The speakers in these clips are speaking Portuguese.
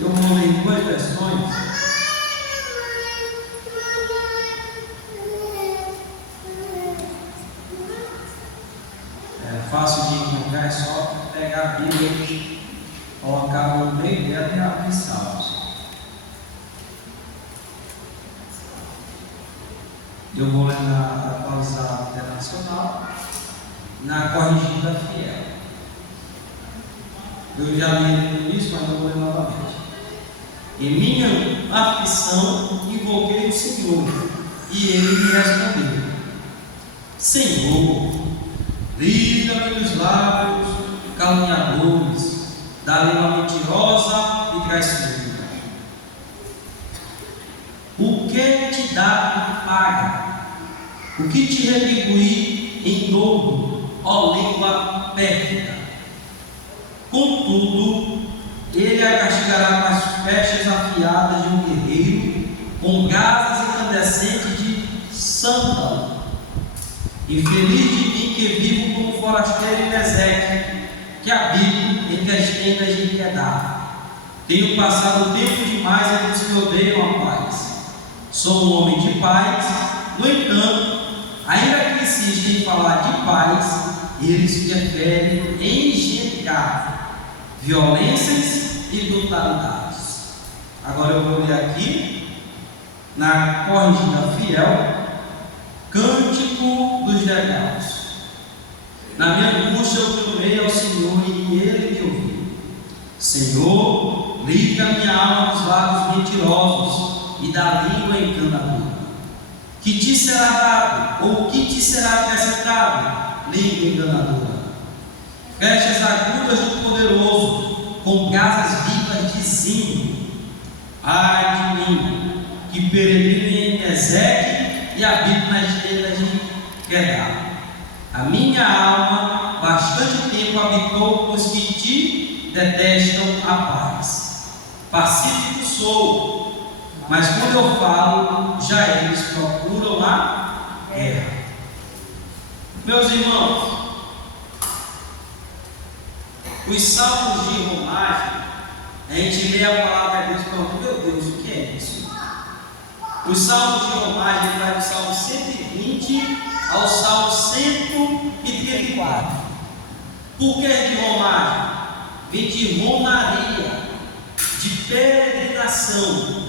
Eu vou ler em duas versões. É fácil de encontrar, é só pegar a Bíblia e colocar no meio dela e abrir Salmos. Eu vou ler na atualizada internacional, na corrigida fiel. Eu já li no início, mas eu vou ler novamente. Em minha aflição invoquei o Senhor, e Ele me respondeu: Senhor, livra-me dos lábios caluniadores, da língua mentirosa e traiçoeira. O que te dá e paga? O que te retribuir em dobro, ó língua pérfida? Contudo, ele a castigará com as flechas afiadas de um guerreiro, com brasas incandescentes de sândalo. Infeliz de mim que vivo como forasteiro em Ezequiel, que habito entre as tendas de Quedar. Tenho passado tempo demais entre os que odeiam a paz. Sou um homem de paz, no entanto, ainda que insista em falar de paz, eles preferem engendrar violências e brutalidades. Agora eu vou ler aqui, na corrigida fiel, Cântico dos Degraus. Na minha angústia eu clamei ao Senhor e Ele me ouviu. Senhor, livra minha alma dos lábios mentirosos e da língua enganadora. Que te será dado, ou que te será acrescentado, língua enganadora? Flechas agudas do poderoso, com brasas vivas de zinco. Ai de mim, que peregrino em Ezequiel e habito nas tendas de Quedar. A minha alma bastante tempo habitou com os que te detestam a paz. Pacífico sou, mas quando eu falo, já eles procuram a guerra. Meus irmãos, os salmos de romagem, a gente lê a palavra de Deus e fala: meu Deus, o que é isso? Os salmos de romagem vai do Salmo 120 ao Salmo 134. Por que de romagem? Vem de romaria, de peregrinação.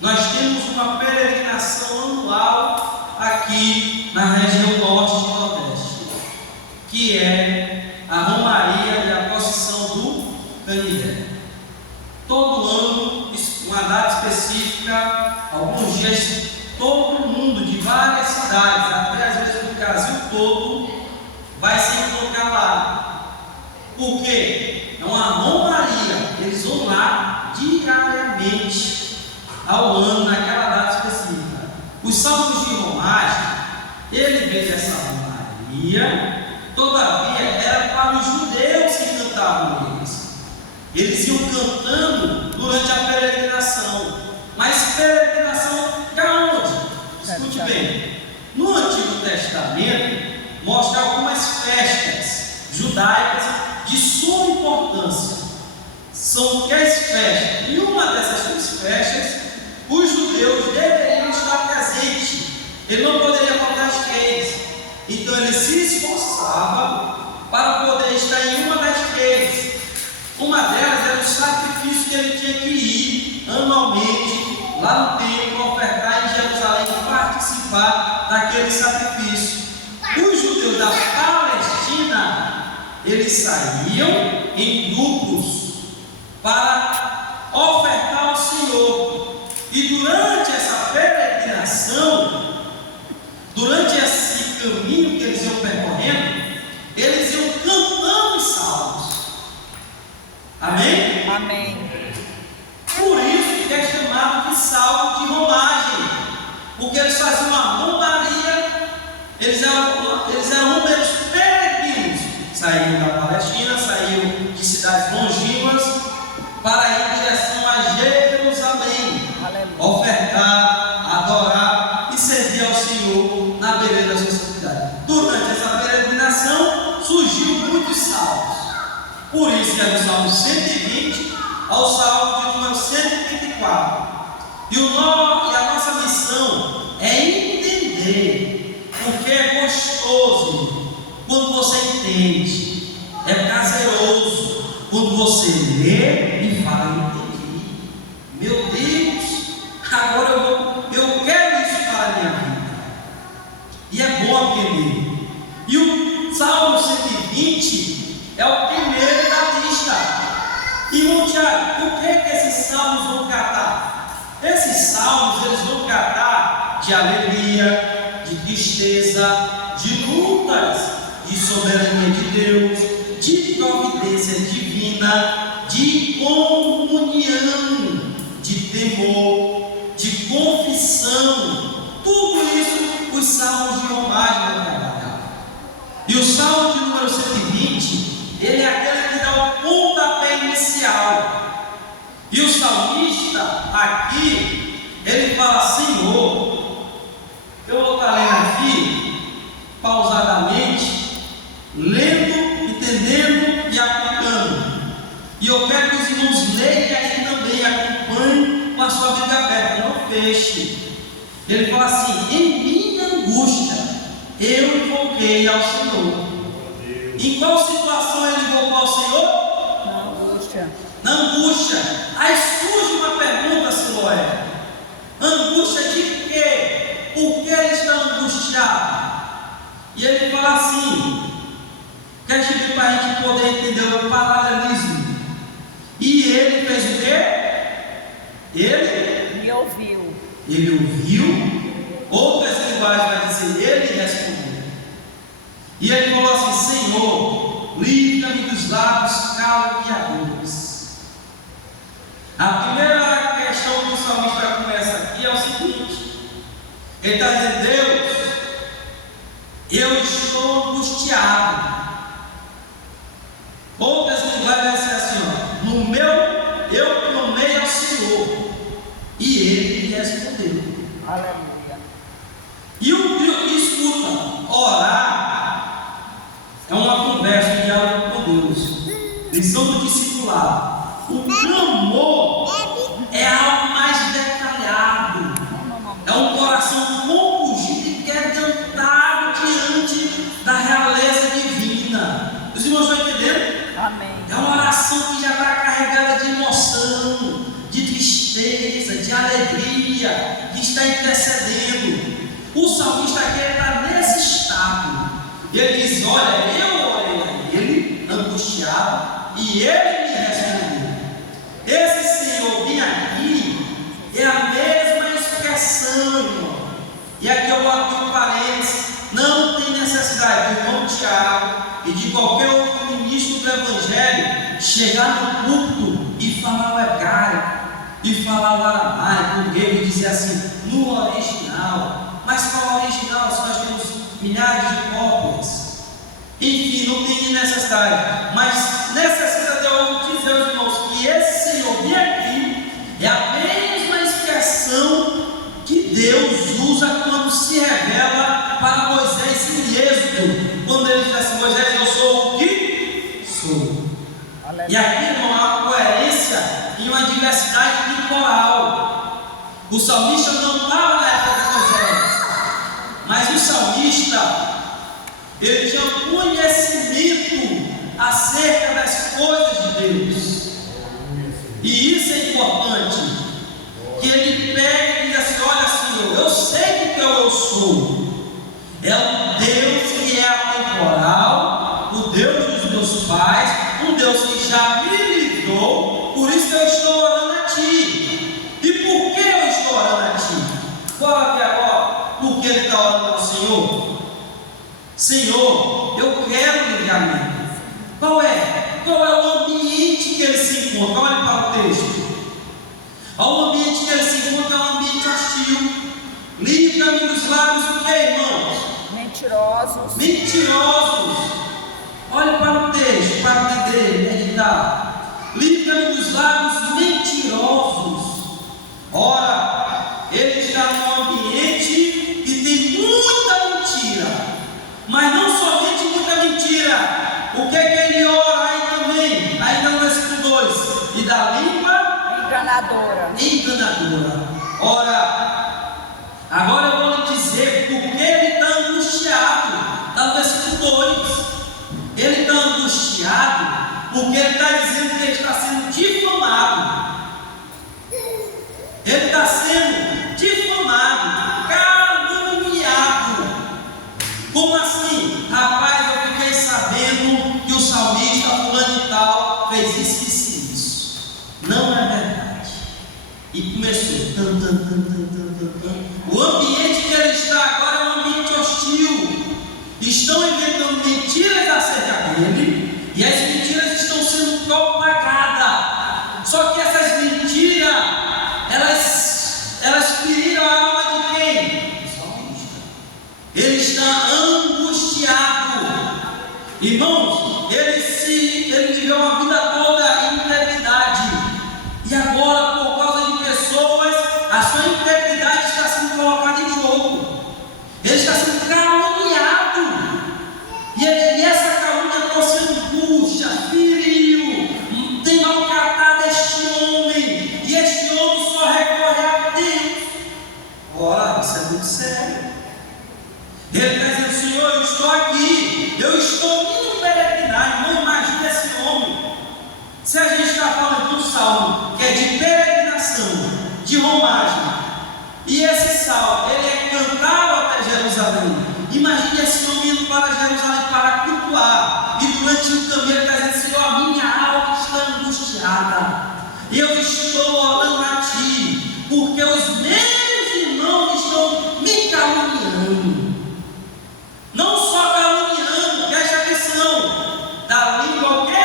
Nós temos uma peregrinação anual aqui na região norte e nordeste, que é a romaria e a procissão do Canidé. Todo ano, uma data específica, alguns dias, todo mundo de várias cidades, até às vezes do Brasil todo, vai se encontrar lá. Por quê? É uma romaria. Eles vão lá diariamente ao ano, naquela data específica. Os salmos de romagem, ele veio dessa romaria, todavia era para os judeus que cantavam eles. Eles iam cantando durante a peregrinação. Mas peregrinação para onde? Escute bem. No Antigo Testamento mostra algumas festas judaicas de suma importância. São 3 festas. E uma dessas 3 festas, os judeus deveriam estar presentes. Ele não poderia faltar as 3. Então ele se esforçava para poder estar em uma das 3. Uma delas era o sacrifício que ele tinha que ir anualmente lá no templo, ofertar em Jerusalém e participar daquele sacrifício. Os judeus da Palestina, eles saíam em grupos para ofertar ao Senhor. E durante essa peregrinação, durante esse caminho que eles iam percorrendo, eles iam cantando os salmos. Amém? Amém. Por isso que é chamado de salmo de romagem, porque eles faziam uma romaria, eles eram números peregrinos, saíam da Palestina, saíam de cidades longínquas para ir em direção a Jerusalém, ofertar, adorar e servir ao Senhor na beleza da sua santidade. Durante essa peregrinação surgiu muitos salmos. Por isso que é do Salmo 120 ao Salmo de número 134. E a nossa missão é entender, porque é gostoso quando você entende, é prazeroso quando você lê e fala, entendi. Meu Deus, agora eu quero isso para a minha vida. E é bom aprender. E o Salmo 120 é o primeiro da lista. Irmão Tiago, o que é que esses salmos vão tratar? Esses salmos, eles vão tratar de alegria, de tristeza, de lutas, de soberania de Deus, de providência divina, de comunhão, de temor, de confissão. Tudo isso os salmos de romagem vão trabalhar. E o salmo de número 120, ele é aquele que dá o pontapé inicial. E o salmista aqui, ele fala, Senhor, eu vou estar lendo aqui, pausadamente, lendo, entendendo e aplicando. E eu quero que os irmãos leiam aí também, acompanhem com a sua Bíblia aberta, não feche. Ele fala assim, em minha angústia, eu invoquei ao Senhor. Em qual situação ele invocou ao Senhor? Na angústia. Aí surge uma pergunta, Siloé: angústia de quê? Por que ele está angustiado? E ele fala assim, quer dizer para a gente poder entender o paralelismo. E ele fez o quê? Ele me ouviu. Ele ouviu. Outras linguagens vai dizer, ele respondeu. E ele falou assim, Senhor, livra-me dos lábios caluniadores. A primeira questão que o salmista começa aqui é o seguinte: ele está dizendo, Deus, eu estou angustiado. Outras linguagens vai ser assim, ó, eu clamei ao Senhor e ele me respondeu. Aleluia. E escuta, orar é uma conversa, um diálogo com Deus. Lição do discipulado. O clamor é algo mais detalhado, é um coração compungido e quebrantado diante da realeza divina. Os irmãos estão entendendo? Amém. É uma oração que já está carregada de emoção, de tristeza, de alegria, que está intercedendo. O salmista aqui está nesse estado. Ele diz, olha, eu orei a ele, angustiado, e ele me respondeu. Esse Senhor vem aqui é a mesma expressão, irmão. E aqui eu boto um parênteses, não tem necessidade do irmão Tiago e de qualquer outro ministro do Evangelho chegar no púlpito e falar o hebraico, e falar o aramaico, o grego, e dizer assim, no original. Mas qual original? Se nós temos milhares de cópias. Enfim, não tem necessidade. Mas necessita de eu dizer aos irmãos que esse Senhor vem aqui é a mesma expressão que Deus usa quando se revela para Moisés em Êxodo, quando ele diz assim, Moisés, eu sou o que sou. Aleluia. E aqui não há uma coerência e uma diversidade temporal. O salmista não estava na época de Moisés, mas o salmista, ele tinha conhecimento acerca das coisas de Deus. E isso é importante, que ele pega e diz assim, olha Senhor, eu sei que eu sou. É o Deus que é atemporal, o Deus dos meus pais, um Deus que já me livrou, por isso eu estou orando a Ti. E por que eu estou orando a Ti? Fala aqui agora, por que ele está orando ao Senhor? Senhor, eu quero livramento. Qual é o ambiente que ele se encontra? Olha para o texto. O ambiente que ele se encontra é um ambiente hostil. Livra-me dos lábios do que, irmãos? Mentirosos. Mentirosos. Olha para o texto, para entender, meditar. Livra-me dos lábios mentirosos. Ora, ele está num ambiente que tem muita mentira. Mas não somente muita mentira. O que é que ele ora aí também? Ainda no versículo 2: e da língua enganadora. Enganadora. Ora, agora eu vou lhe dizer por que ele está angustiado. Está no versículo 2. Ele está angustiado porque ele está dizendo que ele está sendo difamado. Ele está sendo difamado, caluniado. Como assim? Rapaz, eu fiquei sabendo que o salmista fulano e tal fez isso, isso, isso. Não é verdade. E começou. O ambiente que ele está agora é um ambiente hostil. Estão inventando mentiras acerca dele, e as mentiras estão sendo propagadas. Só que essas mentiras, elas feriram a alma de quem? Do salmista. Ele está angustiado. Irmãos, ele viveu uma vida toda em integridade, e agora, por causa de pessoas, a sua integridade está sendo colocada em jogo. Ele está sendo caluniado. E essa calúnia trouxe angústia, feriu, tem maltratado este homem. E este homem só recorre a Deus. Ora, isso é muito sério. Ele está dizendo: Senhor, eu estou aqui, eu estou indo peregrinar. Não imagina esse homem. Se a gente está falando de um salmo que é de peregrinação, de romagem, e esse salmo, ele é cantado até Jerusalém. Imagine esse homem indo para Jerusalém para cultuar, e durante o caminho ele está dizendo: Senhor, a minha alma está angustiada, eu estou orando a Ti, porque os meus irmãos estão me caluniando. Não só caluniando, preste atenção, da língua o quê?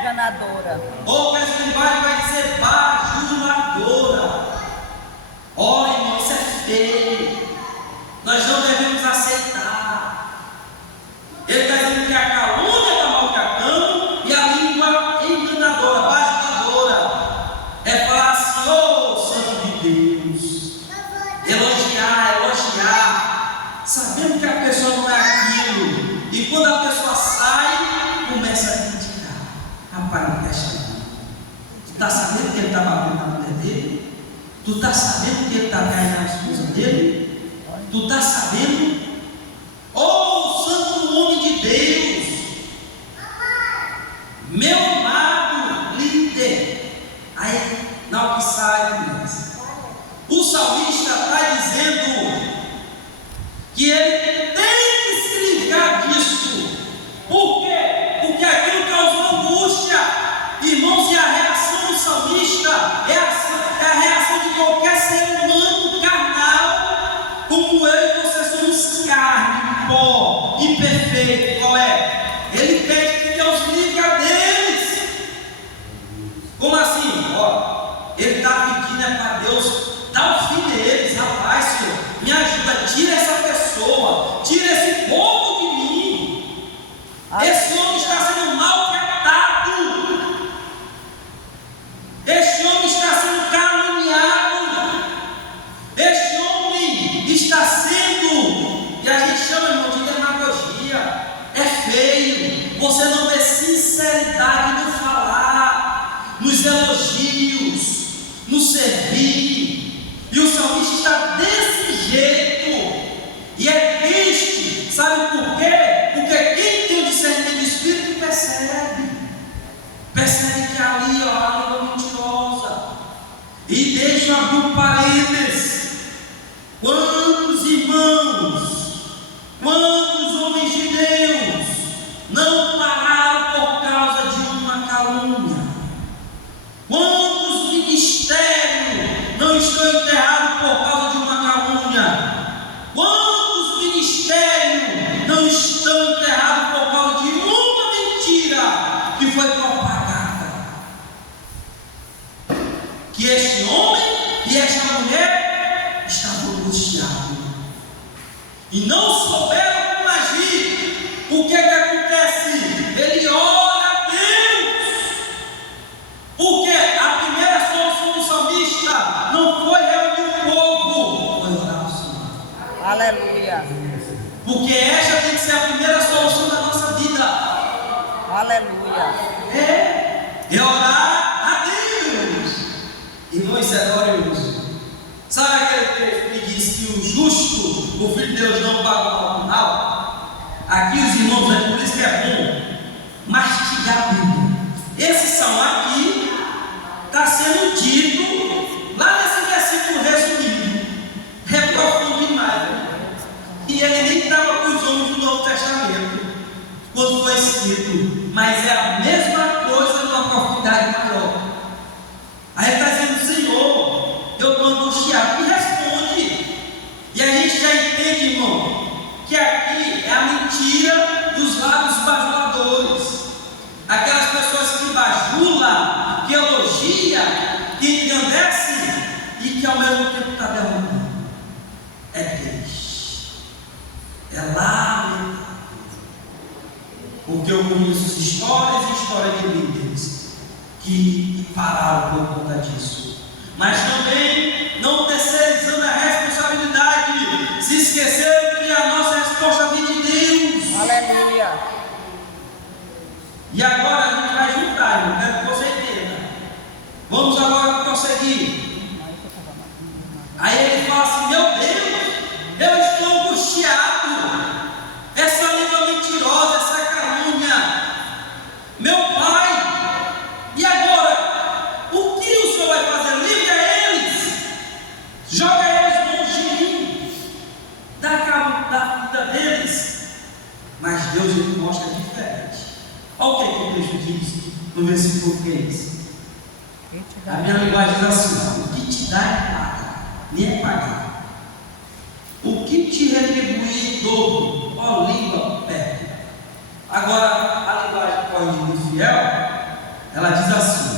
Enganadora. Outras linguagens vai dizer bajuladora. Olha, irmão, isso é feio. Nós não devemos aceitar. Ele está dizendo que a calúnia está maltratando e a língua enganadora, bajuladora, é falar assim: ô Santo de Deus, elogiar, sabendo que a pessoa não é aquilo, e quando a pessoa sai, começa a criticar. Rapaz, não presta não. Tu está sabendo que ele está batendo na mulher dele? Tu está sabendo que ele está caindo na esposa dele? Tu está sabendo? Oh, santo homem de Deus, meu amado líder. Aí, na hora que sai, começa. O salmista está dizendo que ele tem que se livrar disso. Por quê? Porque aquilo causou angústia. Irmãos, e a reação do salmista é a reação de qualquer ser humano carnal, como eu e você somos carne, pó, imperfeito. Qual é? Ele pede que Deus livre a deles. Como assim? Ó, ele está pedindo para Deus dar o fim deles. Rapaz, Senhor, me ajuda, tira essa pessoa, tira esse povo de mim. Esse homem está sendo maltratado. Este homem está sendo caluniado. Este homem está sendo, e a gente chama, irmão, de demagogia. É feio. Você não vê sinceridade no falar, nos elogios, no servir. E o salmista está desse jeito. E é triste. Sabe por quê? Porque quem tem o discernimento do Espírito percebe que ali ó, a língua mentirosa. E deixa eu abrir um parênteses. Quantos irmãos, quantos homens de Deus não pararam por causa de uma calúnia? Quantos ministérios não estão enterrados por causa de uma calúnia? Quantos ministérios não estão enterrados por causa de uma mentira que foi propagada? Que este homem e esta mulher estavam angustiados e não souberam como agir. O que acontece? Ele ora a Deus, porque a primeira solução do salmista não foi reunir o povo, foi orar ao Senhor. Aleluia. Porque esta tem que ser a primeira solução da nossa vida. Aleluia. É orar a Deus. E irmão, isso é glorioso. Sabe aquele texto que diz que o justo, o Filho de Deus, não paga o mal com mal? Aqui os irmãos, é por isso que é bom mastigar a Bíblia. Esse salmo aqui está sendo dito lá nesse versículo resumido. É profundo demais. Né? E ele nem estava com os homens do Novo Testamento quando foi escrito, mas é a mesma coisa numa profundidade maior. Aí ele está dizendo: Senhor, eu estou angustiado. E responde. E a gente já entende, irmão, que aqui é a mentira dos lábios bajuladores. Aquelas pessoas que bajulam, que elogiam, que engrandecem e que ao mesmo tempo está derrubando. É triste. É lamentável. Porque eu conheço histórias e histórias de líderes que pararam por conta disso. Mas também não terceirizando a responsabilidade, se esqueceram que a nossa resposta vem de Deus. Aleluia. E agora a gente vai juntar, irmão, quero que você entenda. Vamos agora prosseguir. Aí ele fala assim: meu Deus, eu estou angustiado. Essa língua mentirosa, essa calúnia. Meu Pai, e agora? O que o Senhor vai fazer? Livre a eles. Joga eles longe de mim. Dá cabo da vida deles. Mas Deus ele mostra diferente. Olha o que o texto diz no versículo 3. A minha linguagem diz assim: o que te dá é paga, nem é pagar. O que te retribui em dobro, ó língua pérfida. Agora, a linguagem corrigida e fiel, ela diz assim: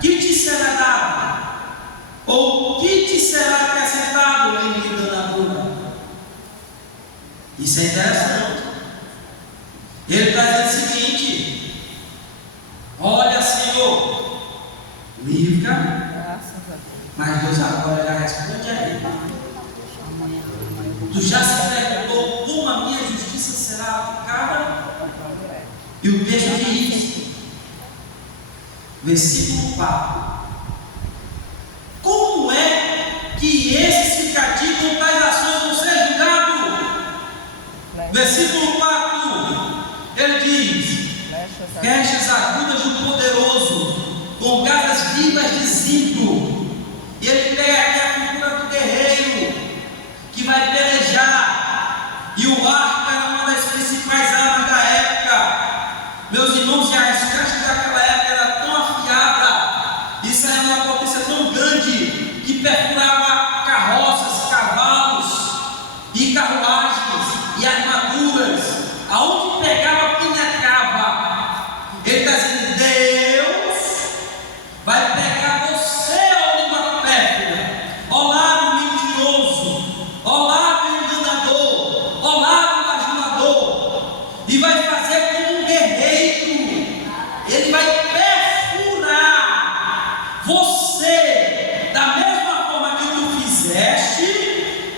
que te será dado? Ou que te será acrescentado, língua enganadora? Isso é interessante. Ele está dizendo o seguinte: olha, Senhor, livra, mas Deus agora já responde a ele. Tu já se perguntou como a minha justiça será aplicada? E o texto diz, versículo 4: como é que esses que praticam tais ações vão ser julgados? Versículo 4, ele diz: flechas agudas do poderoso, com garras vivas de zinco. E ele pega aqui a figura do guerreiro que vai pelejar, e o arco era uma das principais armas da época. Meus irmãos, e as flechas daquela época eram tão afiadas, isso era uma potência tão grande que perfurava carroças, cavalos e carruagens e armaduras. Aonde pegava, penetrava. Ele está dizendo: Deus vai pegar você, ó língua pérfida, ó lábio mentiroso, ó lábio enganador, ó lábio bajulador, e vai fazer como um guerreiro. Ele vai perfurar você da mesma forma que tu fizeste.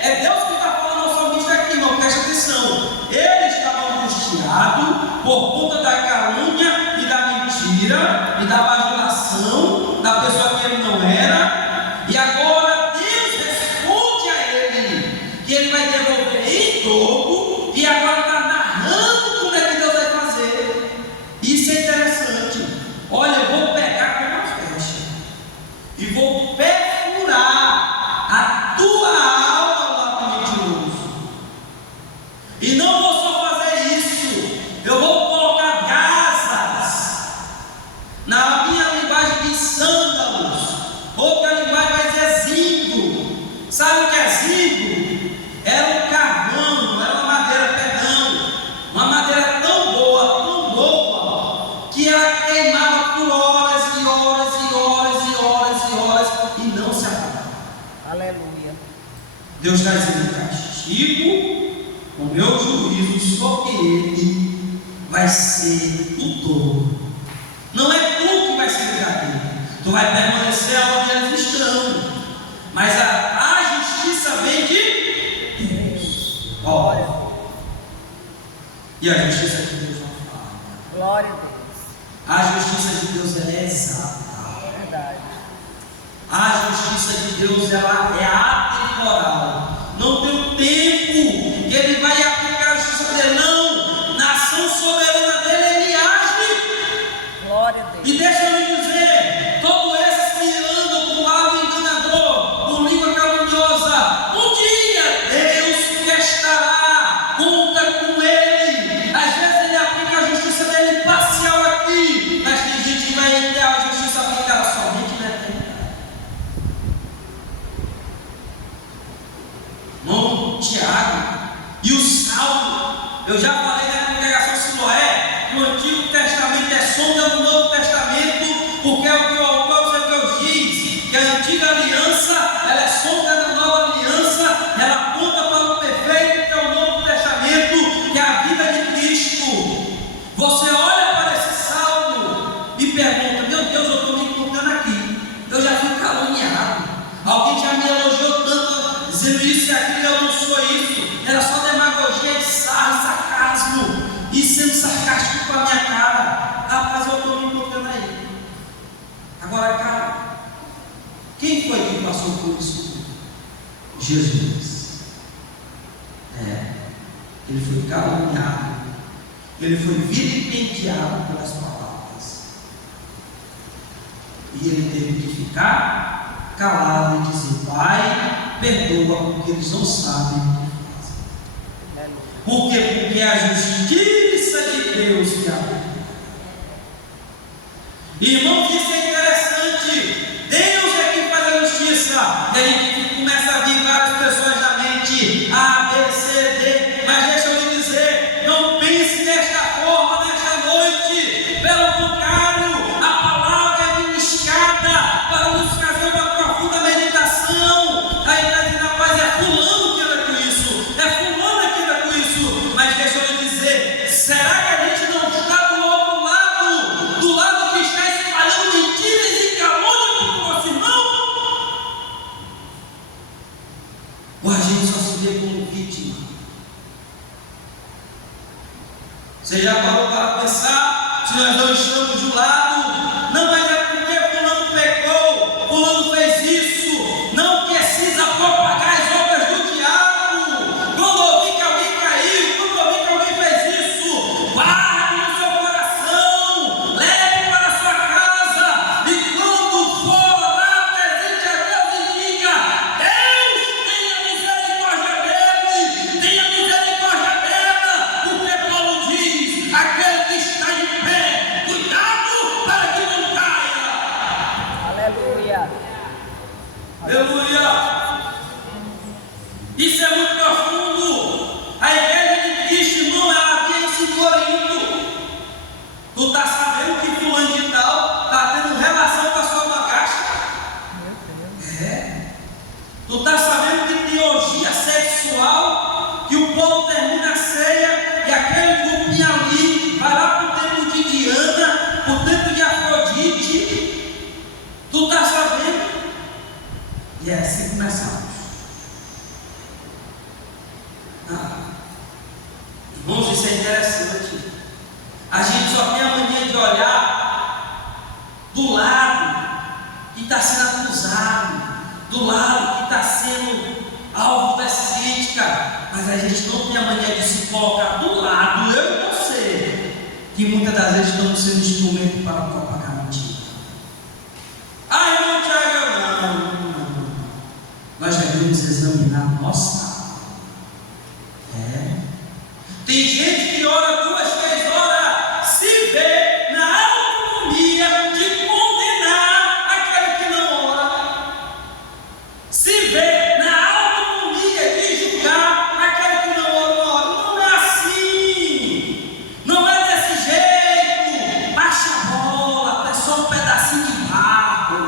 É Deus que está falando ao salmista aqui, irmão, preste atenção. Ele estava angustiado por conta da calúnia e da mentira e da bajulação da pessoa que ele não era, e agora Deus responde a ele que ele vai devolver em dobro, e agora está narrando como é que Deus vai fazer. Isso é interessante. Olha, eu vou pegar com uma flecha e vou perfurar a tua alma, lábio mentiroso. E não vou só fazer isso, eu vou colocar gasas. Na minha linguagem diz sândalos, outra linguagem vai dizer zinco. Sabe o que é zinco? Era um carvão, era uma madeira pedão, uma madeira tão boa, que ela queimava por horas e horas e horas e horas e horas e não se apagava. Aleluia. Deus está dizendo: castigo, o meu juízo sobre ele vai ser o dobro. Não é tu que vai se livrar dele, tu vai permanecer onde eles estão, mas a justiça vem de Deus. Olha, e a justiça de Deus não fala. Glória a Deus. A justiça de Deus é exata. Verdade. A justiça de Deus, ela é atemporal. Não tem o tempo que Ele vai aplicar a justiça dele, não. Na ação soberana dele, Ele age. Glória a Deus. E deixa eu lhe dizer, todos esses que andam com lado enganador, com língua caluniosa, um dia Deus estará conta com ele. Às vezes Ele aplica a justiça dele parcial aqui, mas tem gente que vai ter a justiça aplicada somente na eternidade. Irmão Tiago e o Saulo, eu já falei na congregação Siloé, que o Antigo Testamento é sombra do Novo Testamento, porque é o que o autor de Deus diz, que a antiga aliança, ela é sombra da nova aliança, ela aponta para o perfeito, que é o Novo Testamento, que é a vida de Cristo. Você olha para esse Saulo e pergunta: meu Deus, eu estou me encontrando aqui, eu já fui caluniado, alguém já me elogiou tanto, dizendo isso e aquilo, eu não sou isso, era só demagogia, sarro, sarcasmo, e sendo sarcástico com a minha cara. Rapaz, eu estou me encontrando aí. Agora, cara, quem foi que passou por isso? Jesus. Ele foi caluniado, ele foi vilipendiado pelas palavras, e ele teve que ficar calado e dizer: Pai, perdoa, porque eles não sabem o que fazem. Por quê? Porque a justiça de Deus que há. Irmãos, isso é interessante. Deus é quem faz a justiça. E aí começa a vir várias pessoas na mente: A, B, C, D. Mas deixa eu lhe dizer, não pense desta forma nesta noite. Pelo contrário, a palavra é ministrada para nos trazer uma profunda meditação. Aí está dizendo: rapaz, é fulano que anda com isso, é fulano que anda com isso. Mas deixa eu lhe dizer, será que a gente não está do outro lado? Do lado que está espalhando mentiras e calúnias por nosso irmão? Ou a gente só se vê como vítima? Você já parou para pensar se nós não estamos do lado? Não, mas é porque fulano pecou, fulano fez isso. Não precisa propagar as obras do diabo. Quando ouvir que alguém caiu, quando ouvir que alguém fez isso, guarde no seu coração, leve para a sua casa, e quando for orar, presente a Deus e diga: Deus, tenha misericórdia dele, tenha misericórdia dela, porque Paulo diz: aquele que está de pé, cuidado para que não caia. Aleluia. Aleluia! Isso é muito profundo. A igreja de Cristo, irmão, ela havia isso em Corinto. Tu está sabendo que fulano de tal está tendo relação com a sua magastra? Tu está sabendo que tem orgia sexual, que o povo termina a ceia e aquele grupinho ali vai lá para o templo de Diana, para o templo de Afrodite? Tu está sabendo? E é assim que começamos. Irmãos, isso é interessante. A gente só tem a mania de olhar do lado que está sendo acusado, do lado que está sendo alvo dessa crítica, mas a gente não tem a mania de se colocar do lado, eu e você, que muitas das vezes estamos sendo instrumento para propagar mentira. Irmão Tiago, não. Nós devemos examinar nossa alma. Tem gente que ora 2, 3 horas, se vê na autonomia de condenar aquele que não ora, se vê na autonomia de julgar aquele que não ora. Não é assim, não é desse jeito. Baixa a bola, é só um pedacinho de barro.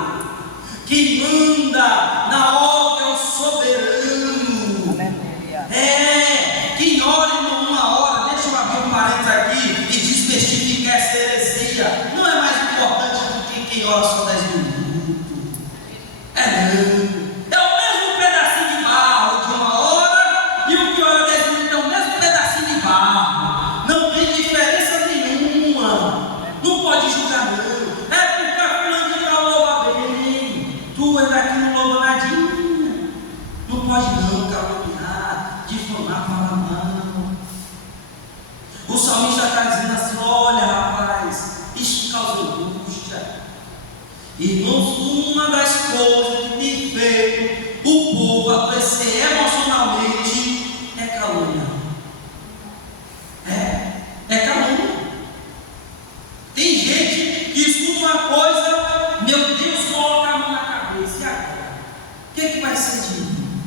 Quem manda na obra é o soberano. Aleluia. Quem ora em uma hora, deixa eu abrir um parênteses aqui e desmistificar essa heresia. Não é mais importante do que quem ora só 10 minutos. É o mesmo pedacinho de barro de uma hora, e o que ora 10 minutos é o mesmo pedacinho de barro. Não tem diferença nenhuma. Não pode julgar, não. É porque a fulano de tal louva bem. Tu é Tem gente que escuta uma coisa, meu Deus, coloca a mão na cabeça, e agora? O que é que vai ser de mim?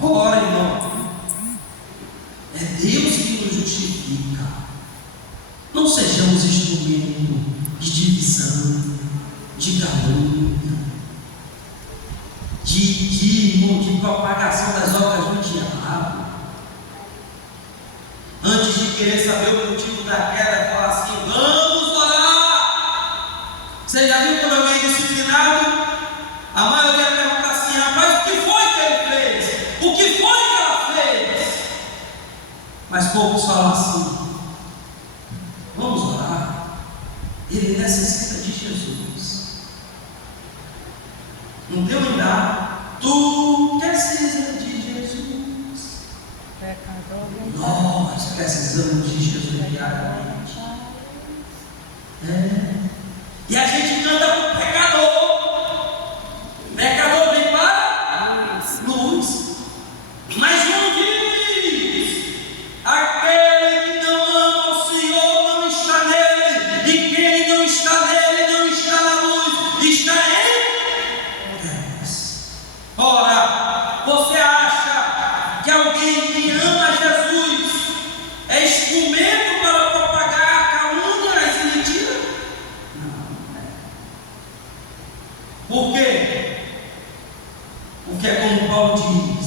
Ora, irmão, é Deus que nos justifica. Não sejamos instrumento de divisão, de calúnia, de propagação das obras do diabo. Antes de querer saber o motivo da queda, fala assim: vamos orar. Você já viu quando alguém é disciplinado? A maioria pergunta assim: mas o que foi que ele fez? O que foi que ela fez? Mas poucos falam assim: vamos orar. Ele necessita de Jesus. Não deu em dar. Tu precisa de Jesus. Nós precisamos de Jesus diariamente. E a gente canta para o pecador. Pecador vem para luz. Mas não diz: aquele que não ama o Senhor não está nele, e quem não está nele não está na luz, está em trevas. Ora, você acha que alguém que ama Jesus é instrumento para propagar calúnias e mentiras? Não é. Por quê? Porque é como Paulo diz: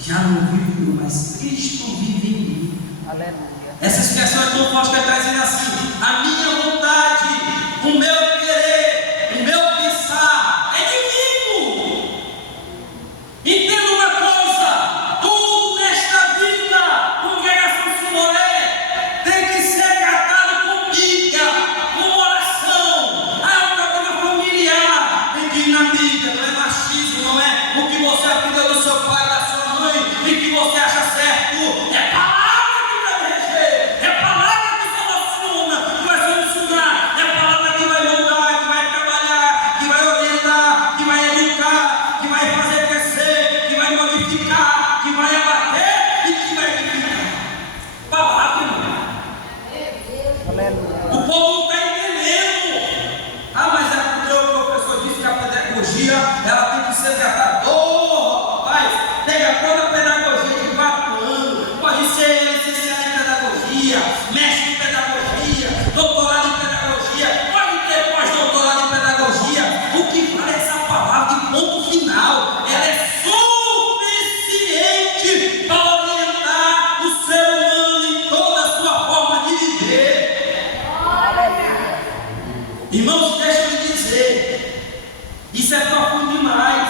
já não vivo eu, mas Cristo vive em mim. Aleluia. Essa expressão é tão forte que ele está dizendo assim: a minha vontade, o meu querer, o meu pensar é divino. Entenda uma coisa: tudo nesta vida, congregação Simoré, tem que ser tratado com Bíblia, com oração. Ah, o problema familiar, tem que ir na Bíblia. Não é machismo, não é o que você aprendeu do seu pai, da sua mãe, e que você acha certo. É palavra que vai reger, é palavra que soluciona, que vai solucionar, é palavra que vai mudar, que vai trabalhar, que vai orientar, que vai educar, que vai fazer crescer, que vai modificar, que vai abater e que vai edificar. Palavra, irmão. Aleluia. O povo não está entendendo. Ah, mas é porque o professor disse que a pedagogia ela tem que ser tratador. Rapaz, pega toda a pedagogia de 4 anos. Pode ser licenciado em pedagogia, mestre em pedagogia, doutorado em pedagogia, pode ter pós-doutorado em pedagogia. O que vale é essa palavra de ponto final. Ela é suficiente para orientar o ser humano em toda a sua forma de viver. Irmãos, deixa eu lhe dizer, isso é profundo demais.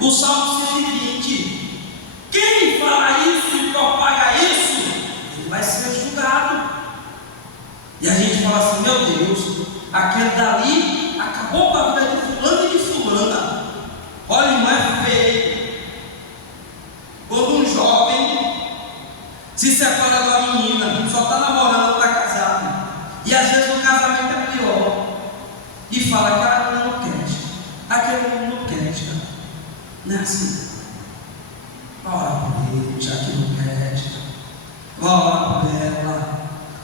O Salmo 120, quem fala isso e propaga isso, ele vai ser julgado. E a gente fala assim: meu Deus, aquele dali acabou com a vida de fulano e de fulana. Olha, não é feio quando um jovem se separa da menina, só está namorando ou está casado, e às vezes o casamento é pior, e fala que aquela menina não presta, aquele menino não presta. Não é assim. Ora por ele, já que não presta. Ora por ela.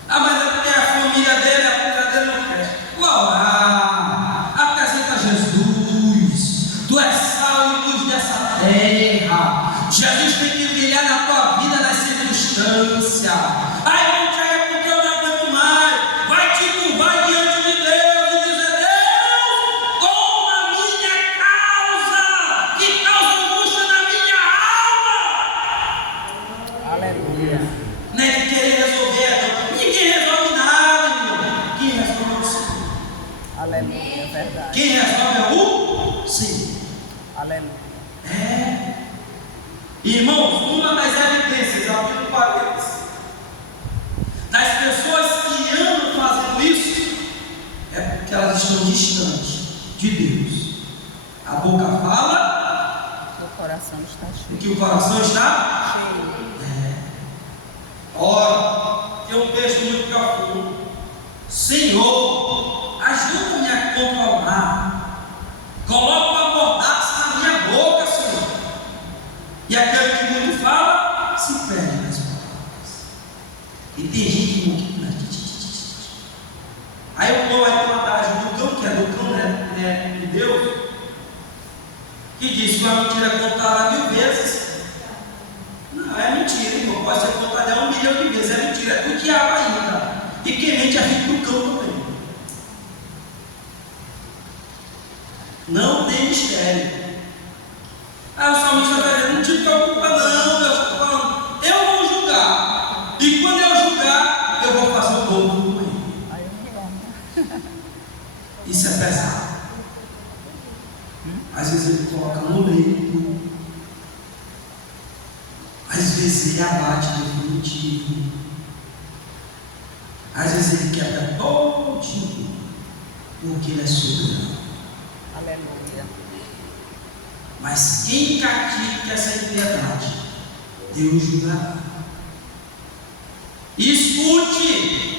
Ah, mas é porque a família dele, a família dele não presta. Ora, apresenta Jesus. Tu és sal e luz dessa terra. Jesus tem que brilhar na tua vida, nas circunstâncias. Aí vamos chegar porque eu não aguento mais. Vai te curvar diante de Deus e dizer: Deus, toma a minha causa, que causa angústia na minha alma. Aleluia. Não é de querer resolver, não. Ninguém resolve nada, irmão. Quem resolve é o Senhor. Aleluia. É verdade. Quem resolve é o Senhor. Aleluia. Irmãos, uma das evidências, abrindo parênteses, das pessoas que andam fazendo isso, é porque elas estão distantes de Deus. A boca fala, O coração está o cheio. que o coração está. Cheio. Ora, tem um texto muito profundo. Senhor, ajuda-me a controlar. Coloca uma mordaça na minha boca, Senhor. E aquele que muito fala, se perde nas palavras. E tem gente que aí o povo vai ter uma adagem do cão, que é do cão, né, de Deus, que diz que uma mentira contada 1000 vezes não é mentira, irmão. Pode ser contada 1 milhão de vezes, é mentira, é do diabo ainda. E quem mente é filho do cão também. Não tem mistério. Ah, o salmista está dizendo, não te preocupa não, Deus está falando, eu vou julgar. E quando eu julgar, eu vou fazer o povo com ele. Aí eu não amo. Isso é pesado. Às vezes ele coloca no leito. Às vezes ele abate definitivo. Às vezes ele quebra todinho. Porque ele é soberano. Aleluia. Mas quem pratica essa impiedade, Deus julgará. Escute.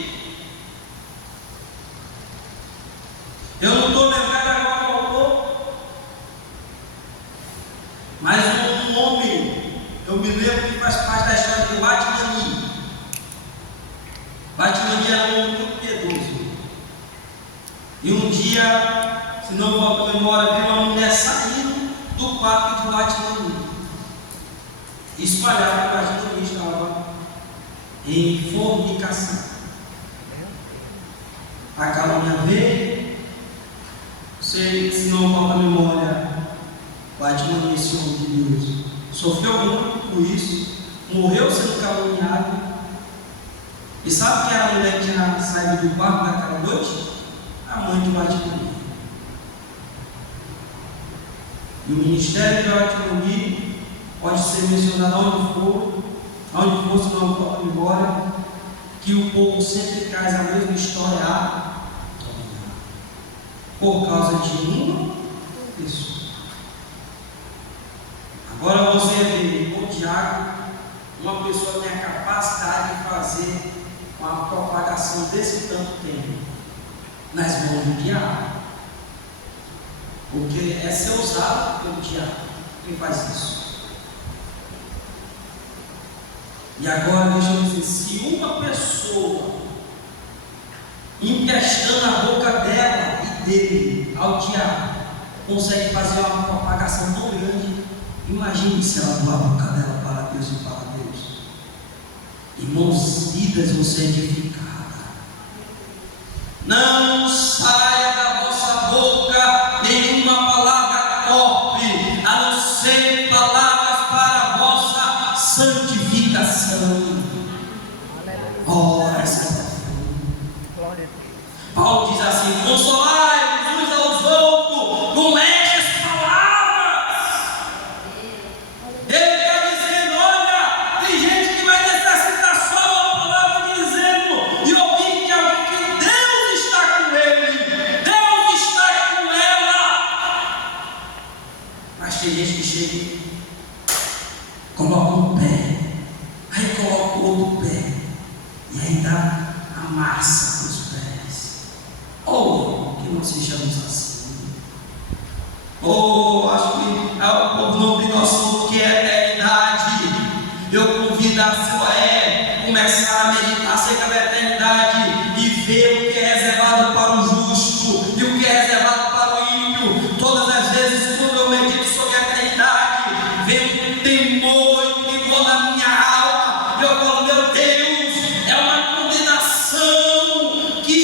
Eu não estou lembrando agora o autor, mas um homem, eu me lembro que faz parte da história de Batmani. Batmani era um homem muito piedoso. E um dia, se não me falta a memória, viu uma mulher saindo do quarto de Batmani. Espalhava que Batmani estava em fornicação. A calúnia veio. Se não falta a memória, Batman, esse homem de Deus, sofreu muito por isso, morreu sendo caluniado. E sabe quem era a mulher que tinha saído do quarto naquela noite? A mãe de Batman. E o ministério de Batman pode ser mencionado onde for, se não falta a memória, que o povo sempre traz a mesma história. Por causa de uma pessoa. Agora você vê, o diabo, uma pessoa tem a capacidade de fazer uma propagação desse tanto tempo nas mãos do diabo. Porque é ser usado pelo diabo quem faz isso. E agora deixa eu dizer, se uma pessoa emprestando a boca dela e dele ao diabo consegue fazer uma propagação tão grande, imagine se ela doar a boca dela para Deus e para Deus. Irmãos, vidas vão ser edificadas. Não saia da vossa boca nenhuma palavra torpe, a não ser palavras para a vossa santificação. Ora, essa Paulo diz assim: consolai-vos uns aos outros com estas palavras. Ele está dizendo: olha, tem gente que vai necessitar só uma palavra dizendo e ouvir que alguém que Deus está com ele, Deus está com ela. Mas tem gente que chega e coloca um pé, aí coloca o outro pé e ainda amassa os pés. Oh, que nós sejamos assim. Oh, acho que o povo não tem noção do que é eternidade. Eu convido a sua começar a meditar acerca da eternidade e ver o que é reservado para o justo e o que é reservado para o ímpio. Todas as vezes quando eu medito sobre a eternidade, vem um temor na minha alma. Eu falo, meu Deus, é uma condenação que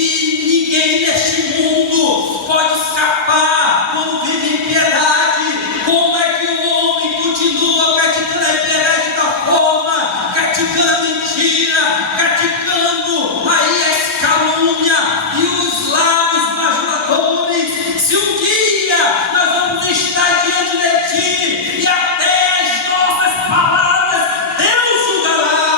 ninguém neste mundo pode escapar quando vive em piedade. Como é que o homem continua praticando a impiedade da forma, praticando a mentira, praticando aí a calúnia e os lábios bajuladores? Se um dia nós vamos estar diante de ti e até as nossas palavras Deus julgará.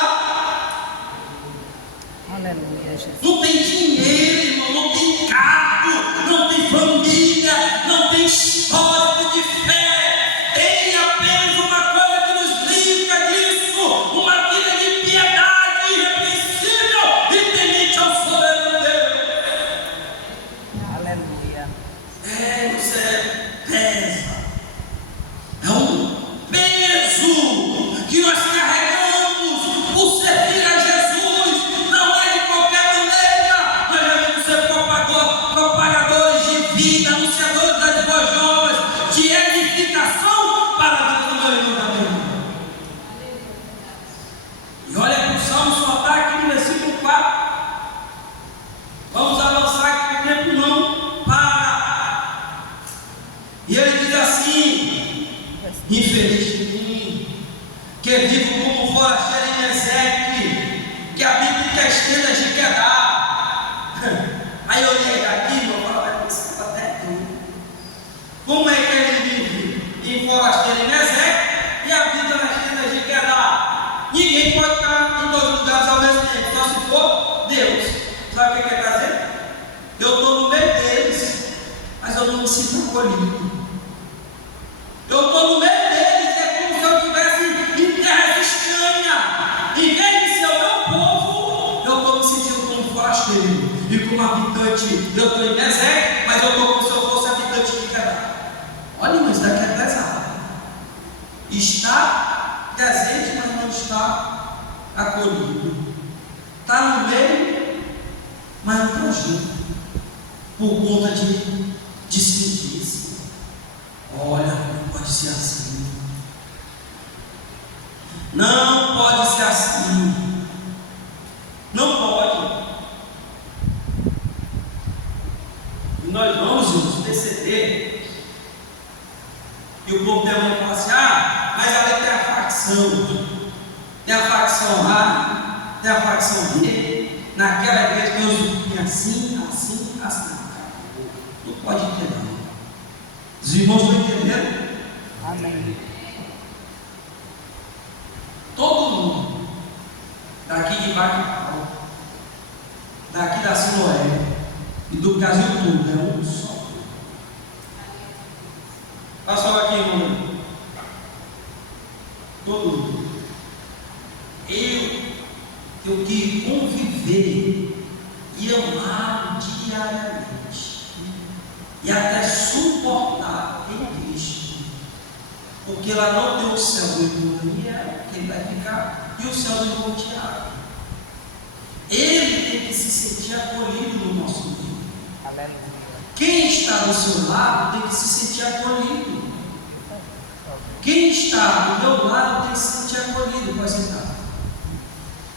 Aleluia, Jesus. Não tem dinheiro, irmão, não tem carro, não tem família, não tem histórico de fé. Tem apenas uma coisa que nos livra disso: uma vida de piedade irrepreensível e temente ao soberano Deus. Aleluia. Você pesa. É um peso que nós carregamos por servir a Jesus. Aí eu olhei daqui, meu pai, mas isso até tudo. Como é que ele vive em forasteiro em Mesec e habita nas tendas de Quedar? Ninguém pode estar em dois lugares ao mesmo tempo, só se for Deus. Sabe o que quer dizer? Eu estou no meio deles, mas eu não me sinto acolhido. Eu estou no meio deles, é como se eu estivesse em terra estranha. Em vez de ser o meu povo, eu estou me sentindo como forasteiro e como habitante. Eu estou em Mesec, mas eu estou como se eu fosse habitante de Quedar. Olha, mas isso daqui é pesado. Está presente, mas não está acolhido. Está no meio, mas não está junto. Por conta de serviço. Olha, não pode ser assim. Não pode ser assim. Não pode. E nós vamos perceber que o povo tem uma fala assim, mas ali tem a facção. Tem a facção A, tem a facção B. Naquela igreja tem os grupinhos assim, assim, assim. Não pode entender. Os irmãos estão entendendo? Amém. Todo mundo daqui de Bacurau, daqui da Siloé e do Brasil todo é um só. Olha só aqui, irmão. Todo mundo. Eu que conviver e amar diariamente e até suportar em Cristo, porque lá não tem o céu do irmão Daniel, que ele vai ficar, e o céu do irmão Tiago. Ele tem que se sentir acolhido no nosso meio. Aleluia. Quem está do seu lado tem que se sentir acolhido. Quem está do meu lado tem que se sentir acolhido. Pode sentar.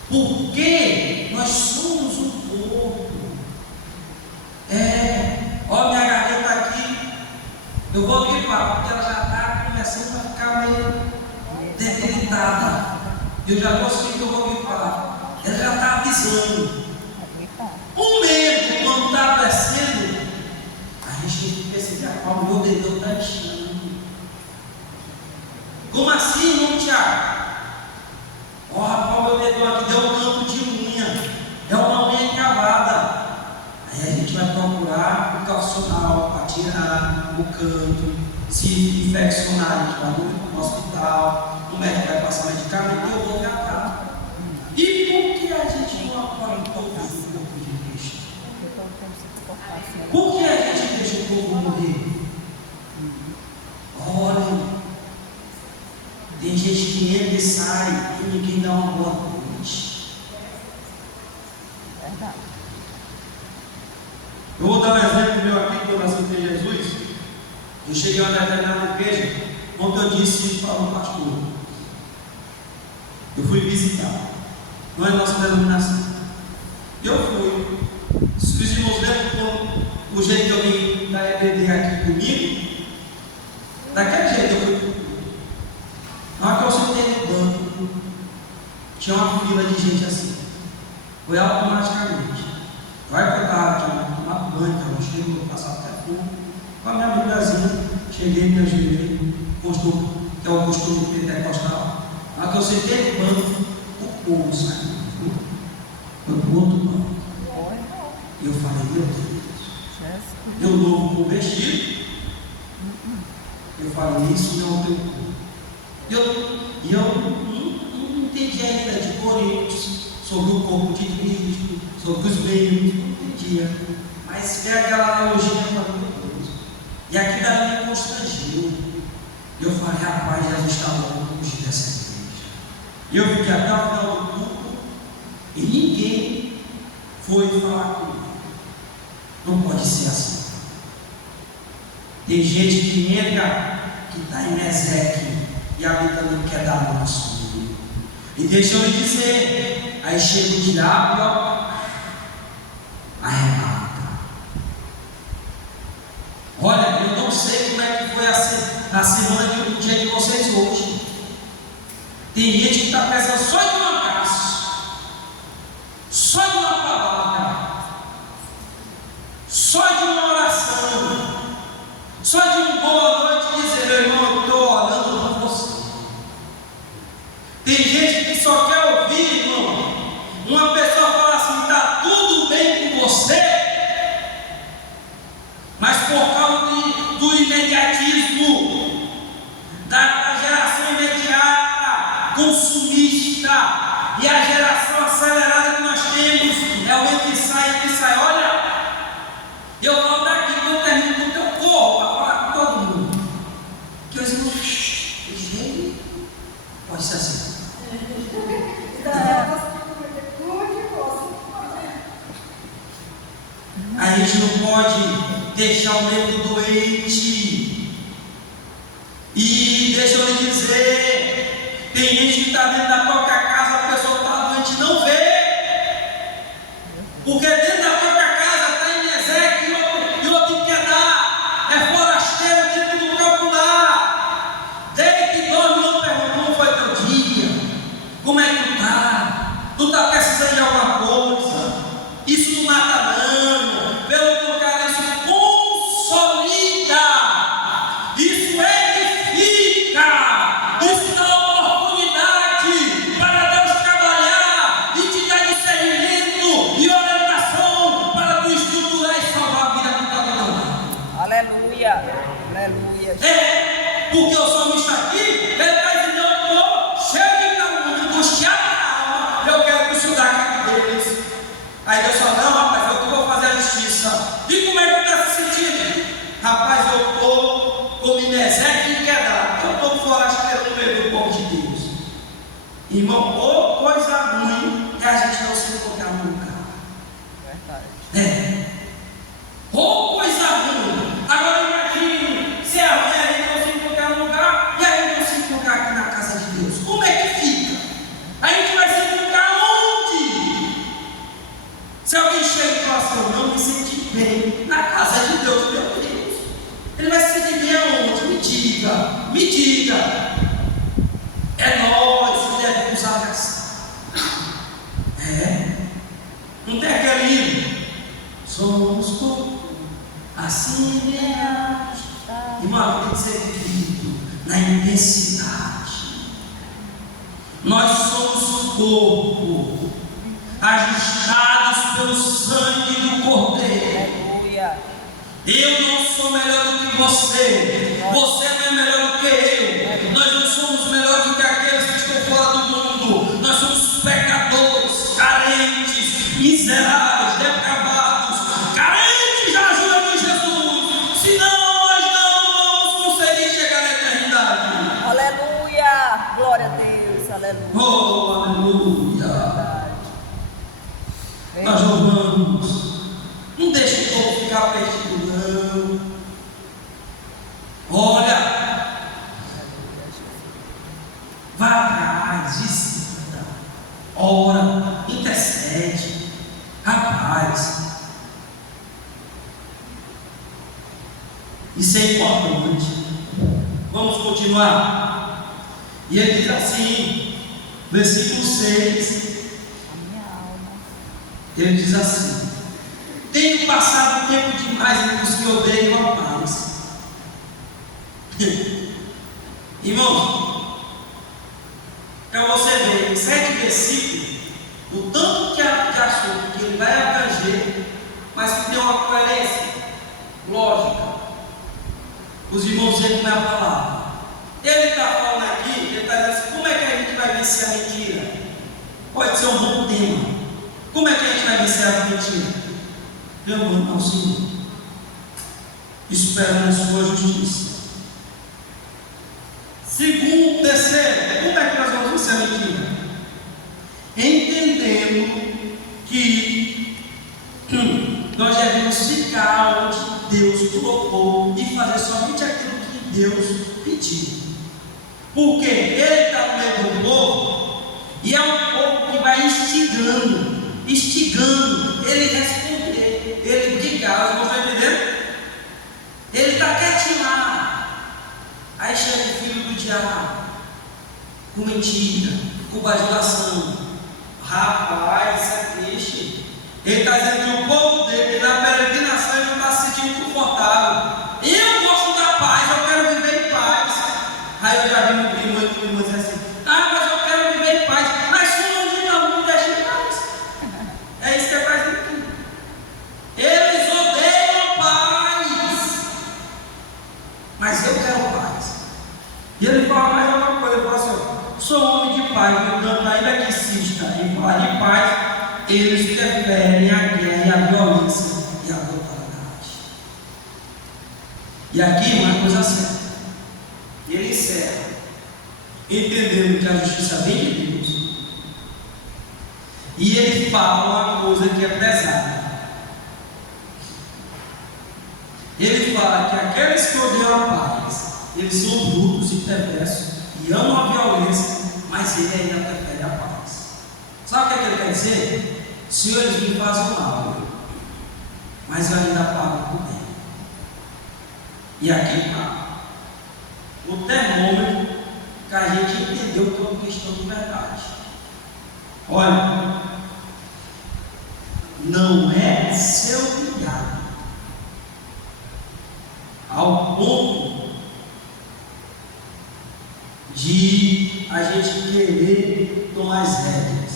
Porque nós somos um corpo. Ó, minha garganta aqui, eu vou gripar, porque ela já está começando a ficar meio debilitada. Eu já estou sentindo que eu vou gripar. Ela já está avisando. O medo, quando está aparecendo, a gente tem que perceber, o meu dedão está enchendo. Como assim, irmão Tiago? Ó, rapaz, meu dedão aqui deu um canto de unha. É uma unha encravada. Aí a gente vai procurar um profissional para tirar o canto. Se infeccionar, a gente vai no hospital. O médico vai passar medicamento e eu vou tratar. E por que a gente não acolhe o povo do corpo de Cristo? Por que a gente deixa o povo morrer? Olha, tem gente que entra e sai e ninguém dá uma boa noite. Verdade. Eu vou dar um exemplo meu aqui, quando eu aceitei Jesus. Eu cheguei a uma determinada igreja, como eu disse para o pastor. Eu fui visitar. Não é nossa denominação. Eu fui. Se os irmãos lembram o jeito que eu vim da EBD aqui comigo, daquele jeito eu fui. Na hora que eu sentei no banco, tinha uma fila de gente assim. Foi automaticamente. Vai que eu estava tomando banho, eu cheguei, vou passar até fogo. Com a minha Bibliazinha, cheguei, me ajoelhei, postou, que é o costume pentecostal. Na hora que eu sentei no banco, o povo saiu. Foi para o outro banco. E eu falei, meu Deus, eu louvo por vestido. Eu falei, isso não é o teu corpo. E eu não entendi ainda de Coríntios, sobre o corpo de Cristo, sobre os membros, não entendia. Mas é aquela analogia, eu falei, meu Deus. E aquilo ali me constrangiu. Eu falei, rapaz, Jesus está bom, vamos fugir dessa igreja. E eu fiquei até o final do culto e ninguém foi falar comigo. Não pode ser assim. Tem gente que entra, que está em Mesec e habita não quer dar no nosso meio. E deixa eu lhe dizer, aí chega o diabo, ó, arrebata. Olha, eu não sei como é que foi a semana do dia de vocês hoje. Tem gente que está precisando só de um abraço, só de uma palavra. Só de uma oração, só de um boa noite dizer: meu irmão, eu estou orando por você. Tem gente que só quer ouvir, irmão, uma pessoa falar assim: está tudo bem com você, mas por causa do imediatismo, da geração imediata, consumista, e a geração acelerada que nós temos, é o entre que sai. Olha, eu falo daqui, que eu termino com o teu corpo, para falar com todo mundo. Que os irmãos, gente, pode ser assim. A gente não pode deixar o medo doente. E deixa eu lhe dizer, tem gente que está dentro da própria casa, a pessoa está doente e não vê. Porque dentro da própria casa está em Ezequiel e outro em Quedar, é forasteiro dentro do próprio lar. Desde que dorme não pergunta: como foi teu dia? Como é que tu está? Tu está precisando de alguma coisa? Isso não mata não. Pelo contrário, isso consolida, isso edifica, isso dá oportunidade para Deus trabalhar e te dar discernimento e orientação para tu estruturar e salvar a vida que está do teu lado. Aleluia. Aleluia. É, porque o salmista aqui, ele está dizendo: eu estou cheio de calúnia, angustiado na alma, eu quero que o Senhor dá a cara deles. Aí Deus fala: não, rapaz, eu vou fazer a justiça. E como é que tu está se sentindo? Rapaz, eu estou como Ezequiel e Quedar, eu estou forasteiro no meio do povo de Deus. Irmão, ou coisa ruim é a gente não se encontrar no lugar. Verdade. Ou coisa ruim. Agora imagine, se é ruim, a gente não se encontrar no lugar e a gente não se encontrar aqui na casa de Deus. Como é que fica? A gente vai se encontrar onde? Se alguém chega e fala assim: eu não me senti bem na casa de Deus, meu Deus, ele vai se sentir bem aonde? Me diga, me diga. É nós que devemos abraçar. É. Não tem aquele hino: somos corpo, assim mesmo. Irmão, tem que ser vivido na intensidade. Nós somos corpo, ajustados pelo sangue do Cordeiro. Aleluia. Eu não sou melhor do que você, você não é melhor do que eu, nós não somos melhores do que aqueles que estão fora do mundo, nós somos pecadores, carentes, miseráveis, depravados, carentes da ajuda de Jesus, senão nós não vamos conseguir chegar na eternidade. Aleluia. Glória a Deus. Aleluia. Oh, aleluia. Verdade. Nós louvamos. Não deixe o povo ficar perdido, não. Olha, vá atrás, visita, ora, intercede. Rapaz, isso é importante. Vamos continuar. E ele diz assim, versículo 6. A minha alma. Ele diz assim: tenho passado tempo demais entre os que odeiam a paz. Irmãos, para você ver, em 7 versículos, o tanto de assunto que ele vai abranger, mas que tem uma coerência lógica. Os irmãos veem como é a palavra. Ele está falando aqui, ele está dizendo assim: como é que a gente vai vencer a mentira? Pode ser um bom tema. Como é que a gente vai vencer a mentira? Clamando ao Senhor, esperando a sua justiça. Segundo, terceiro, como é que nós vamos vencer a mentira? Entendendo que nós devemos ficar onde Deus colocou e fazer somente aquilo que Deus pediu. Porque Ele está no meio do povo e é um povo que vai instigando, ele responder, ele brigar. Vocês estão entendendo? Ele está quietinho lá. Aí chega o filho do diabo, com mentira, com bajulação. Rapaz, isso é triste. Ele está dizendo que o povo dele, na peregrinação, ele não está saudável. Eu gosto da paz, eu quero viver em paz. Aí eu já vi um primo dizer assim: ah, mas eu quero viver em paz. Mas fulano não me deixa em paz. É isso que é paz aqui. Eles odeiam a paz, mas eu quero paz. E ele fala mais alguma coisa, ele fala assim: ó, sou homem de paz, portanto, ainda que insista em falar de paz, eles preferem a guerra e a violência e a brutalidade. E aqui uma coisa certa. Ele encerra, entendendo que a justiça vem de Deus. E ele fala uma coisa que é pesada. Ele fala que aqueles que odeiam a paz, eles são brutos e perversos e amam a violência, mas ele ainda prefere a paz. Sabe o que ele quer dizer? Senhor, eles me fazem mal, mas eu ainda pago por bem. E aqui está o termômetro que a gente entendeu que é uma questão de verdade. Olha, não é ser obrigado ao ponto de a gente querer tomar as rédeas.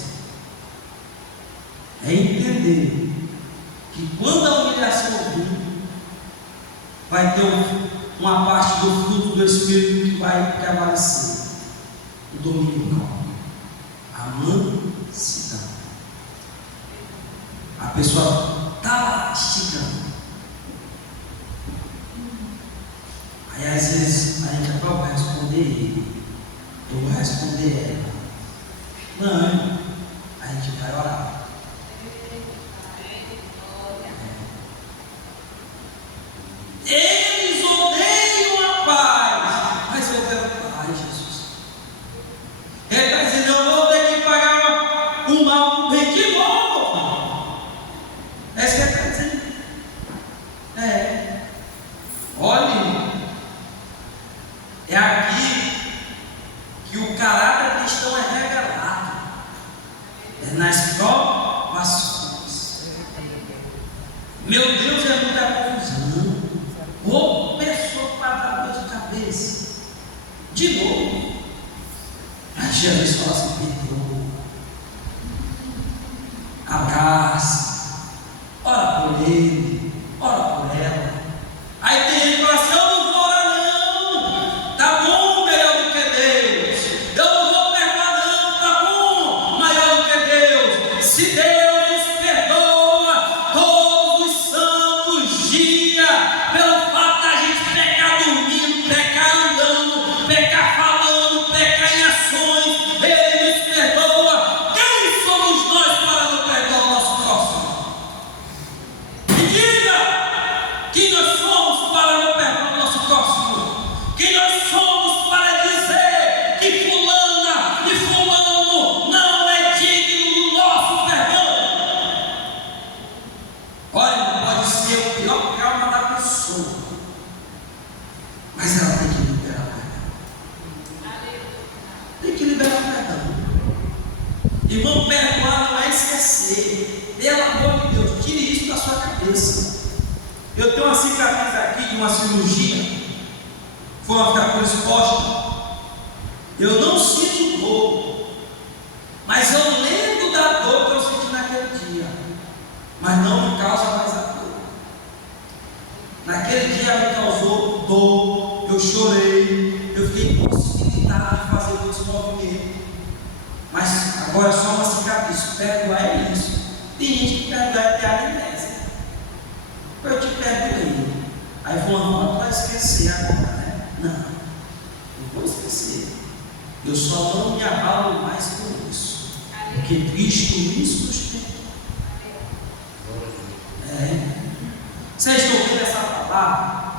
É entender que quando a humilhação vir, vai ter uma parte do fruto do Espírito que vai prevalecer. O domínio próprio, a mansidão. A pessoa está esticando. Aí às vezes a gente vai responder ele, eu vou responder ela. Não, a gente vai orar. Eles odeiam a paz, mas eu quero paz, Jesus. Ele está dizendo: eu vou ter que pagar o mal por bem de novo. É isso que ele está dizendo. Olha, é aqui que o caráter cristão é revelado. É nas provações. Meu Deus, é muita confusão. Ô pessoa para dar dor de cabeça. De novo. Aí Jesus fala assim: perdoa, abraça, ora por ele, ora por ela. Aí tem gente que fala assim: eu não vou orar não, tá bom, melhor do que Deus. Eu não vou perdoar não, tá bom, maior do que Deus. Se Deus nos perdoa todos os santos dias, pelo fato da gente pecar dormindo, pecar andando, pecar falando, pecar em ações, Ele nos perdoa. Quem somos nós para não perdoar o nosso próximo? Me diga, quem nós somos para não perdoar o nosso próximo? Quem nós somos para dizer que fulana e fulano não é digno do nosso perdão? Olha, pode ser o pior trauma da pessoa, mas ela tem que liberar o perdão. Tem que liberar o perdão. Irmão, perdoar não é esquecer. Pelo amor de Deus, tire isso da sua cabeça. Eu tenho uma cicatriz aqui de uma cirurgia, foi uma fratura exposta. Eu não sinto dor, mas eu lembro da dor que eu senti naquele dia, mas não me causa mais a dor. Naquele dia me causou dor, eu chorei, eu fiquei impossibilitado de fazer outros movimentos. Mas agora é só uma cicatriz. Perdoar é isso. Tem gente que perdoar é ter amnésia. Eu te perdoei. Aí fulano vai esquecer agora, né? Não, eu vou esquecer. Eu só não me abalo mais por isso, porque Cristo me sustentou. Vocês estão ouvindo essa palavra?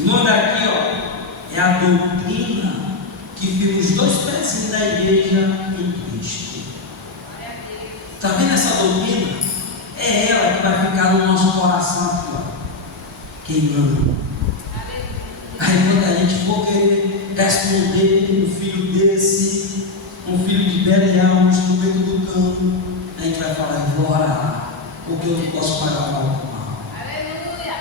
O nome daqui, ó, é a doutrina que fica os dois pezinhos da igreja em Cristo. Está vendo essa doutrina? É ela que vai ficar no nosso coração aqui, ó, queimando. Aí quando a gente for querer responder um filho desse, um filho de Belial, um instrumento do campo, a gente vai falar: eu vou orar, porque eu não posso pagar o mal com mal. Aleluia!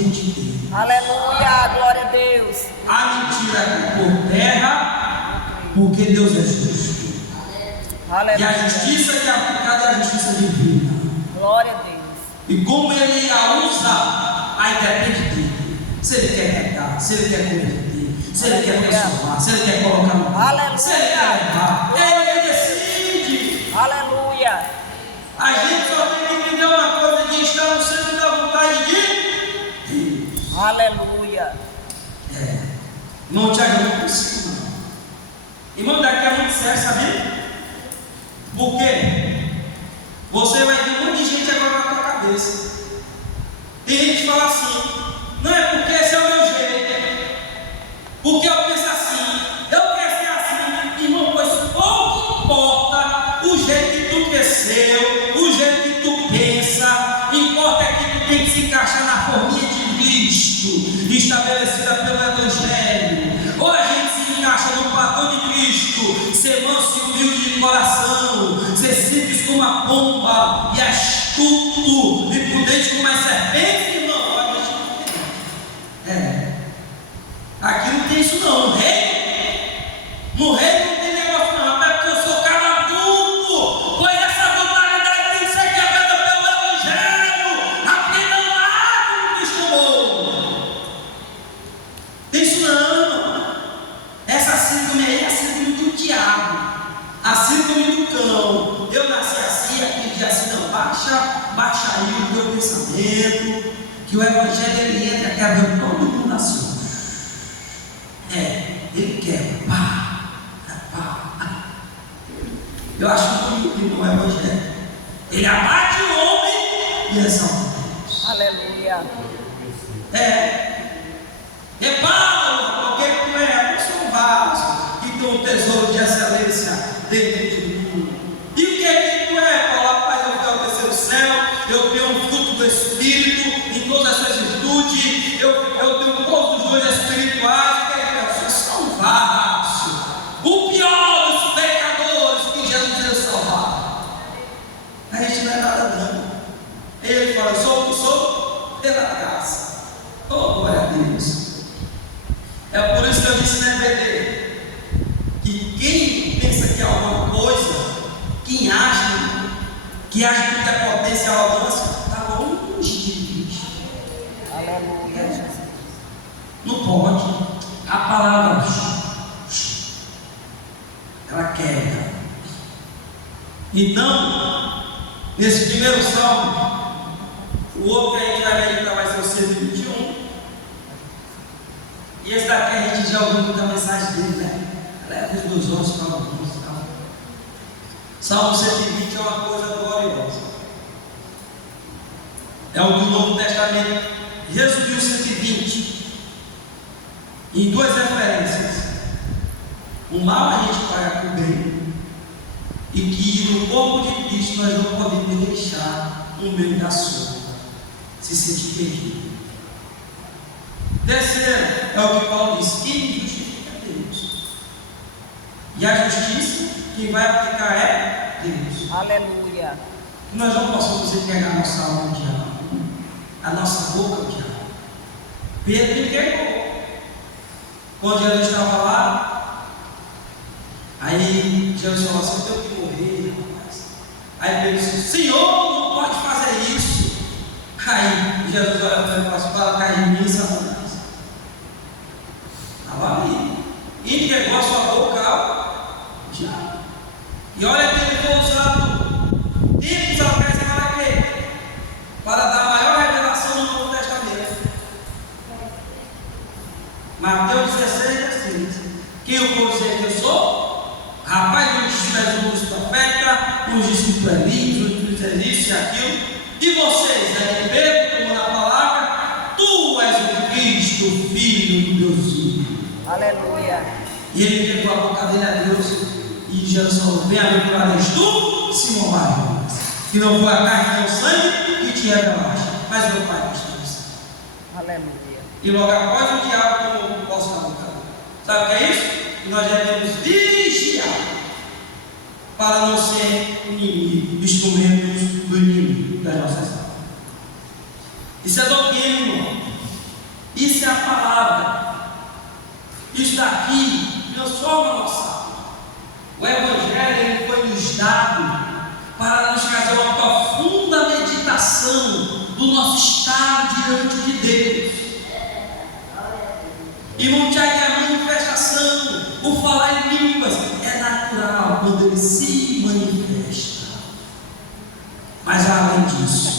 somente Deus. Aleluia, glória a Deus. A mentira cai por terra, porque Deus é justo. E a Aleluia. justiça que é aplicada é a justiça divina. Glória a Deus. E como ele a usa, aí depende dele. Se ele quer pecar, se ele quer converter, se ele quer transformar, se ele quer colocar no mundo, se ele quer levar, é ele que decide. Aleluia. A gente só tem que entender uma coisa, de estar no centro da vontade de Deus. Aleluia. Não te ajuda com isso, não. Irmão, daqui é muito sério, sabia? Por quê? Você vai ter um monte de gente agora na tua cabeça. Tem gente que fala assim: não é porque esse é o meu jeito, porque eu penso assim, eu quero ser assim. Irmão, pois pouco importa o jeito que tu cresceu, o jeito que tu pensa, importa é que tu tem que se encaixar na forminha de Cristo, estabelecida pelo Evangelho. Ou a gente se encaixa no padrão de Cristo, ser manso e humilde de coração, ser simples como a pomba e astuto e prudente como as serpentes, irmão. Aqui não tem isso não. No reino não tem negócio não, até porque eu sou cara adulto, pois essa brutalidade tem que ser quebrada pelo Evangelho, apenas lá como Cristo morreu. Tem isso não. Essa síndrome aí é a síndrome do diabo, a síndrome do cão. Eu nasci assim, aprendi assim, não, baixa aí o teu pensamento, que o Evangelho ele entra quebrando todo mundo assim. Ele quer, pá. Eu acho que não é o Evangelho. Ele abate o homem e exalta Deus. Aleluia. Repara, porque tu é um vaso que tem um tesouro de excelência dentro de mim. E o que é que tu é? Fala, Pai, eu tenho o terceiro céu, eu tenho um fruto do Espírito, em todas as suas virtudes, eu tenho todos os dons espirituais. Vaso, o pior dos pecadores que Jesus veio salvar. A gente não é nada não. Ele fala: eu sou o que sou pela graça. Oh, glória a Deus. É por isso que eu disse na EBD que quem pensa que é alguma coisa, quem acha que com prepotência e arrogância, está longe de Cristo. Aleluia, Jesus. Não pode. A palavra ela quebra. Então, nesse primeiro salmo, o outro que a gente vai meditar vai ser o 121. E esse daqui a gente já ouviu muita mensagem dele, né? Leva os dois olhos para o mundo. Salmo 120 é uma coisa gloriosa. É o do Novo Testamento. Resumiu 120 em duas referências: o mal a gente paga com o bem, e que no corpo de Cristo nós não podemos deixar no meio da sombra se sentir perdido. Terceiro, é o que Paulo diz: quem justifica é Deus, e a justiça quem vai aplicar é Deus. Aleluia. Nós não possamos entregar a nossa alma ao diabo, a nossa boca ao diabo. Pedro entregou. Quando Jesus estava lá, aí Jesus falou assim: eu tenho que morrer, rapaz. Aí Pedro disse: Senhor, não pode fazer isso. Aí Jesus olha para ele e fala assim: para trás de mim, Satanás. Estava ali, entregou a sua boca ao diabo. E olha que ele foi usando tempos atrás para quê? Para dar a maior revelação no Novo Testamento. Mateus 16, 16. Quem eu vou dizer que eu sou? Rapaz, uns dizem que tu és um dos profetas, uns dizem que tu és lindo, uns dizem isso e aquilo. E vocês, aí Pedro, tomando a palavra, tu és o Cristo, Filho do Deus vivo. Aleluia. E ele entregou a boca dele a Deus. E Jesus falou: bem-aventurado és tu, Simão Barjonas, que não foi a carne nem o sangue que te revelaste, mas meu Pai que está no céu. Aleluia. E logo após o diabo tomou posse da boca. Sabe o que é isso? Que nós devemos vigiar para não ser inimigo, instrumentos do inimigo das nossas almas. Isso é doutrina, irmão. Isso é a palavra. Isso daqui transforma a nossa vida. O Evangelho ele foi nos dado para nos trazer uma profunda meditação do nosso estado diante de Deus. Irmão Tiago, a manifestação, o falar em línguas é natural quando ele se manifesta. Mas além disso,